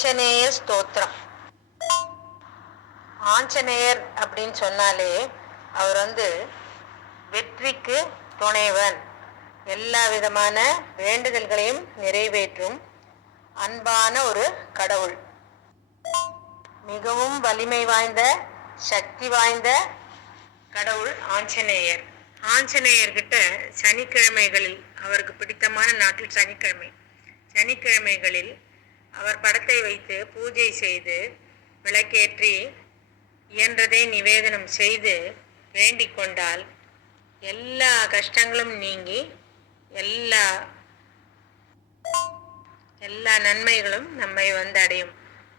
ஆஞ்சநேய ஸ்தோத்திரம். ஆஞ்சநேயர் அப்படின்னு சொன்னாலே அவர் வந்து வெற்றிக்கு துணைவன். எல்லா விதமான வேண்டுதல்களையும் நிறைவேற்றும் அன்பான ஒரு கடவுள். மிகவும் வலிமை வாய்ந்த சக்தி வாய்ந்த கடவுள் ஆஞ்சநேயர். ஆஞ்சநேயர்கிட்ட சனிக்கிழமைகளில் அவருக்கு பிடித்தமான நாட்டில் சனிக்கிழமை. சனிக்கிழமைகளில் அவர் படத்தை வைத்து பூஜை செய்து விளக்கேற்றி இயன்றதை நிவேதனம் செய்து வேண்டிக் கொண்டால் எல்லா கஷ்டங்களும் நீங்கி எல்லா எல்லா நன்மைகளும் நம்மை வந்து அடையும்.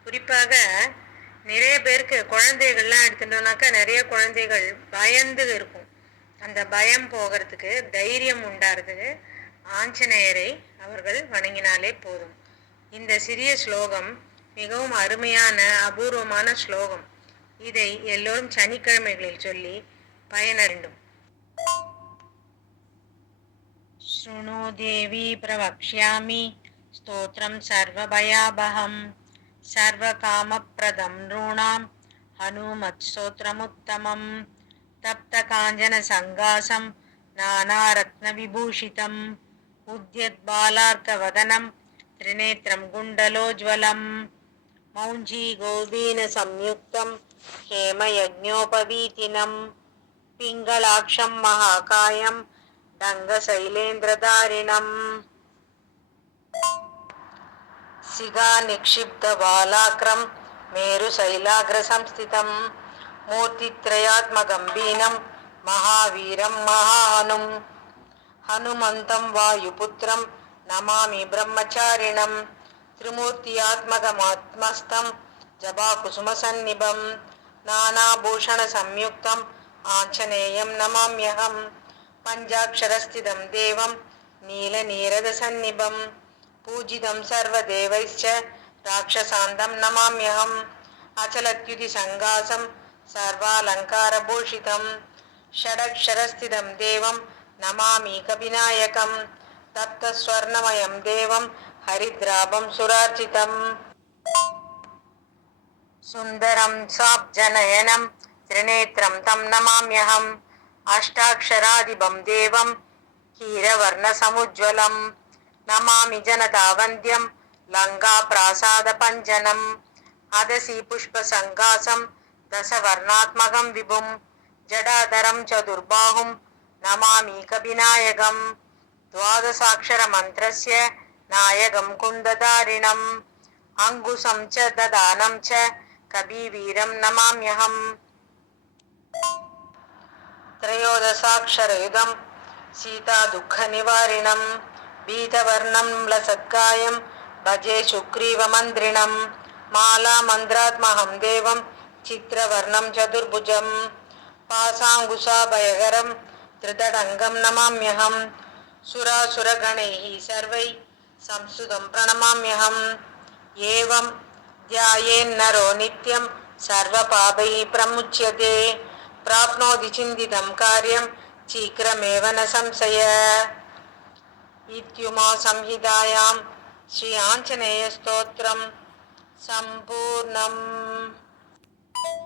குறிப்பாக நிறைய பேருக்கு குழந்தைகள்லாம் எடுத்துட்டோம்னாக்கா நிறைய குழந்தைகள் பயந்து இருக்கும். அந்த பயம் போகிறதுக்கு தைரியம் உண்டாகிறதுக்கு ஆஞ்சநேயரை அவர்கள் வணங்கினாலே போதும். இந்த சிறிய ஸ்லோகம் மிகவும் அருமையான அபூர்வமான ஸ்லோகம் இதை எல்லோரும் சனிக்கிழமைகளில் சொல்லி பயனறிண்டும் शृणु देवी प्रवक्ष्यामि स्तोत्रं सर्वभयाबहं सर्वकामप्रदं नॄणां हनुमत्स्तोत्रमुत्तमं तप्तकाञ्चनसङ्गासं नानारत्नविभूषितम् उद्यद्बालार्कवदनं త్రినేత్రం గుండలో జ్వలం. మౌంజీ గోవీన సంయుక్తం హేమ యజ్ఞోపవీతినం పింగళాక్షం మహాకాయం దంగ డంగశైలేంద్రధారిణం సిగా నిక్షిప్త బాలాక్రం మేరు శైలాగ్ర సంస్థితం మూర్తిత్రయాత్మకం వీణం మహావీరం మహాహనుం. హనుమంతం వాయుపుత్రం नमामि ब्रह्मचारिणं त्रिमूर्त्यात्मकमात्मस्थं जपाकुसुमसन्निभं नानाभूषणसंयुक्तम् आञ्जनेयं नमाम्यहम् पञ्चाक्षरस्थितं देवं नीलनीरदसन्निभं पूजितं सर्वदेवैश्च राक्षसान्तं नमाम्यहम् अचलत्युतिसङ्गासं सर्वालङ्कारभूषितं षडक्षरस्थितं देवं नमामि कविनायकं तप्तस्वर्णमयं देवं हरिद्राभं सुरार्चितम् सुन्दरं त्रिनेत्रं तं नमाम्यहम्। अष्टाक्षरादिपं देवं क्षीरवर्णसमुज्ज्वलं नमामि जनतावन्द्यं लङ्काप्रासादपञ्जनम् अदसि पुष्पसङ्कासं दशवर्णात्मकं विभुं जडाधरं चतुर्बाहुं नमामि कविनायकं द्वादशाक्षरमन्त्रस्य नायकं कुन्दधारिणम् अङ्कुशं च ददानं च कविवीरं नमाम्यहम् त्रयोदशाक्षरयुगं सीतादुःखनिवारिणं पीतवर्णं लसत्कायं भजे सुग्रीवमन्त्रिणं मालामन्त्रात्महं देवं चित्रवर्णं चतुर्भुजं पासाङ्कुशाभयकरं त्रिदडङ्गं नमाम्यहं सुरासुरगणैः सर्वैः संस्तुतं प्रणमाम्यहम् एवं ध्यायेन्नरो नित्यं सर्वपापैः प्रमुच्यते प्राप्नोति चिन्तितं कार्यं शीघ्रमेव न संशय इत्युमा संहितायां श्री आञ्जनेयस्तोत्रं सम्पूर्णम्